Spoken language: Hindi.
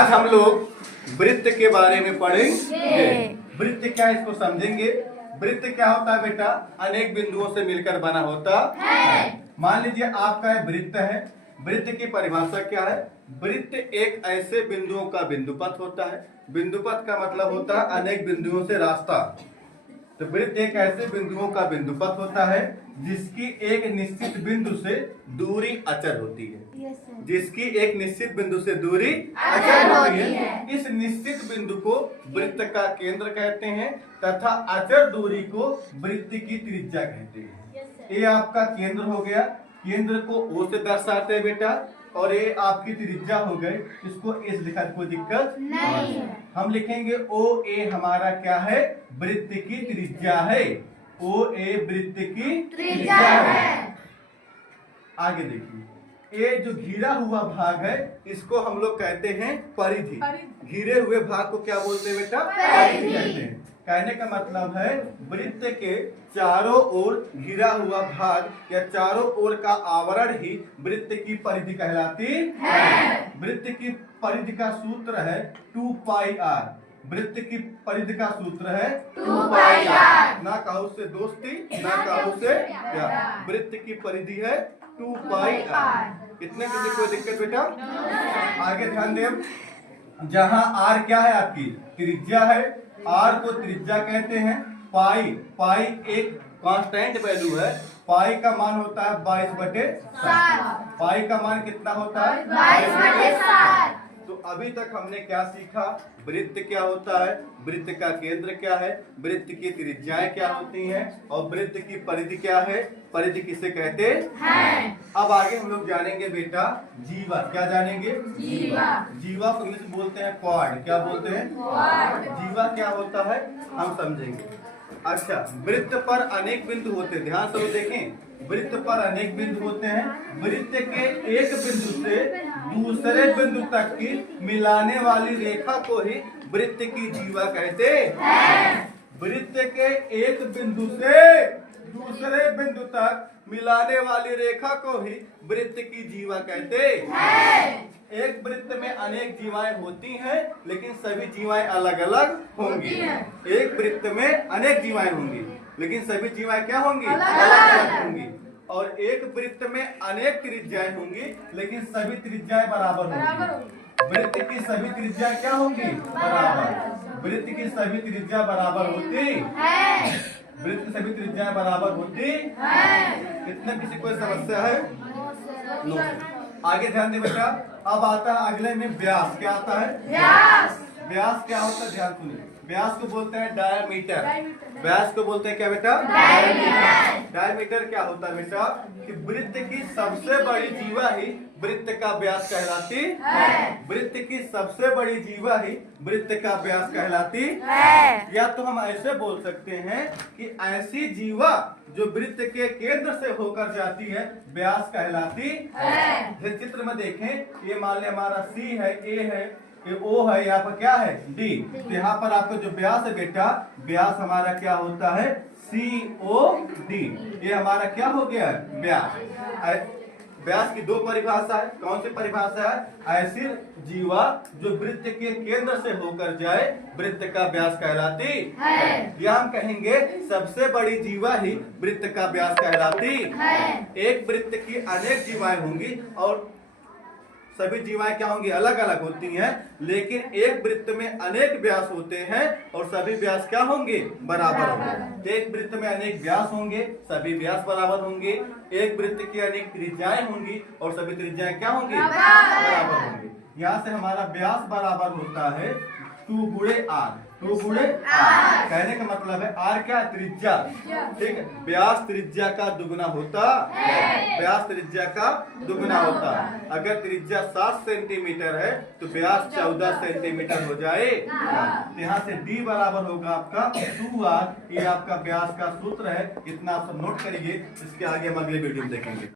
आज हम लोग वृत्त के बारे में पढ़ेंगे। वृत्त क्या है इसको समझेंगे। वृत्त क्या होता है बेटा? अनेक बिंदुओं से मिलकर बना होता है। मान लीजिए आपका वृत्त है। वृत्त की परिभाषा क्या है? वृत्त एक ऐसे बिंदुओं का बिंदुपथ होता है। बिंदुपथ का मतलब होता है अनेक बिंदुओं से रास्ता। तो वृत्त एक ऐसे बिंदुओं का बिंदुपथ होता है जिसकी एक निश्चित बिंदु से दूरी अचर होती है। जिसकी एक निश्चित बिंदु से दूरी अचर होती है। इस निश्चित बिंदु को वृत्त का केंद्र कहते हैं तथा अचर दूरी को वृत्त की त्रिज्या कहते हैं। ये आपका केंद्र हो गया। केंद्र को O से दर्शाते हैं बेटा, और ये आपकी त्रिज्या हो गई। इसको इस लिखा, कोई दिक्कत नहीं है। हम लिखेंगे OA हमारा क्या है? वृत्त की त्रिज्या है। OA वृत्त की त्रिज्या है। आगे देखिए, ये जो घिरा हुआ भाग है इसको हम लोग कहते हैं परिधि। घिरे हुए भाग को क्या बोलते हैं बेटा? परिधि कहते हैं। कहने का मतलब है वृत्त के चारों ओर घिरा हुआ भाग या चारों ओर का आवरण ही वृत्त की परिधि कहलाती है। वृत्त की परिधि का सूत्र है 2πr। वृत्त की परिधि का सूत्र है 2πr। ना कहो से दोस्ती, ना कहो से प्यार। वृत्त की परिधि है 2πr। इतने किसी कोई दिक्कत बेटा? आगे ध्यान दें, जहाँ r क्या है? आपकी त्रिज्या है। r को त्रिज्या कहते हैं। पाई एक कांस्टेंट वैल्यू है। पाई का मान होता है 22/7। पाई का मान कितना होता है? 22/7। तो अभी तक हमने क्या सीखा? वृत्त क्या होता है, वृत्त का केंद्र क्या है, वृत्त की त्रिज्याएं क्या होती हैं, और वृत्त की परिधि क्या है, परिधि किसे कहते हैं। अब आगे हम लोग जानेंगे बेटा जीवा। क्या जानेंगे? जीवा को इंग्लिश बोलते हैं क्वाड। क्या बोलते हैं? जीवा क्या होता है हम समझेंगे। अच्छा, वृत्त पर अनेक बिंदु होते हैं। ध्यान से देखें, वृत्त पर अनेक बिंदु होते हैं। वृत्त के एक बिंदु से दूसरे बिंदु तक की मिलाने वाली रेखा को ही वृत्त की जीवा कहते हैं। वृत्त के एक बिंदु से दूसरे बिंदु तक मिलाने वाली रेखा को ही वृत्त की जीवा कहते हैं। एक वृत्त में अनेक जीवाएं होती हैं, लेकिन सभी जीवाएं अलग अलग होंगी। एक वृत्त में अनेक जीवाएं होंगी, लेकिन सभी जीवाएं क्या होंगी? अलग अलग होंगी। और एक वृत्त में अनेक त्रिज्याएं होंगी, लेकिन सभी त्रिज्याएं बराबर होंगी। वृत्त की सभी त्रिज्याएं क्या होंगी? बराबर। वृत्त की सभी त्रिज्या बराबर होती है। वृत्त की सभी त्रिज्याएं बराबर होती है। इतना किसी कोई समस्या है? नो। आगे ध्यान दे बेटा। अब आता है अगले में व्यास। क्या आता है? व्यास क्या होता है? ध्यान सुनिए। व्यास को बोलते हैं डायमीटर। व्यास को बोलते हैं क्या बेटा? डायमीटर क्या होता है बेटा? कि वृत्त की सबसे बड़ी जीवा ही वृत्त का व्यास कहलाती है। वृत्त की सबसे बड़ी जीवा ही वृत्त का व्यास कहलाती है। या तो हम ऐसे बोल सकते हैं कि ऐसी जीवा जो वृत्त के केंद्र से होकर जाती है व्यास कहलाती है। चित्र में देखें, ये मान लिया हमारा C है, A है, ये O है, यहाँ पर क्या है? D। तो यहाँ पर आपका जो व्यास है बेटा, व्यास हमारा क्या होता है? COD। ये हमारा क्या हो गया है? व्यास। व्यास की दो परिभाषा है। कौन सी परिभाषा है? ऐसी जीवा जो वृत्त के केंद्र से होकर जाए वृत्त का व्यास कहलाती है। या हम कहेंगे सबसे बड़ी जीवा ही वृत्त का व्यास कहलाती है। एक वृत्त की अनेक जीवाएं होंगी और सभी जीवाएं क्या होंगी? अलग अलग होती हैं, लेकिन एक वृत्त में अनेक व्यास होते हैं और सभी व्यास क्या होंगे? बराबर होंगे। एक वृत्त में अनेक व्यास होंगे, सभी व्यास बराबर होंगे। एक वृत्त की अनेक त्रिज्याएं होंगी और सभी त्रिज्याएं क्या होंगी? बराबर होंगी। यहाँ से हमारा व्यास बराबर होता है 2 गुणे R। 2 गुणे R कहने का मतलब है R क्या? त्रिज्या। ठीक है, व्यास त्रिज्या का दुगुना होता है। व्यास त्रिज्या का दुगुना होता है। अगर त्रिज्या 7 सेंटीमीटर है तो व्यास 14 सेंटीमीटर हो जाए। तो यहाँ से D बराबर होगा आपका 2R। ये आपका व्यास का सूत्र है। इतना आप सब नोट करिए। इसके आगे हम अगले वीडियो में देखेंगे।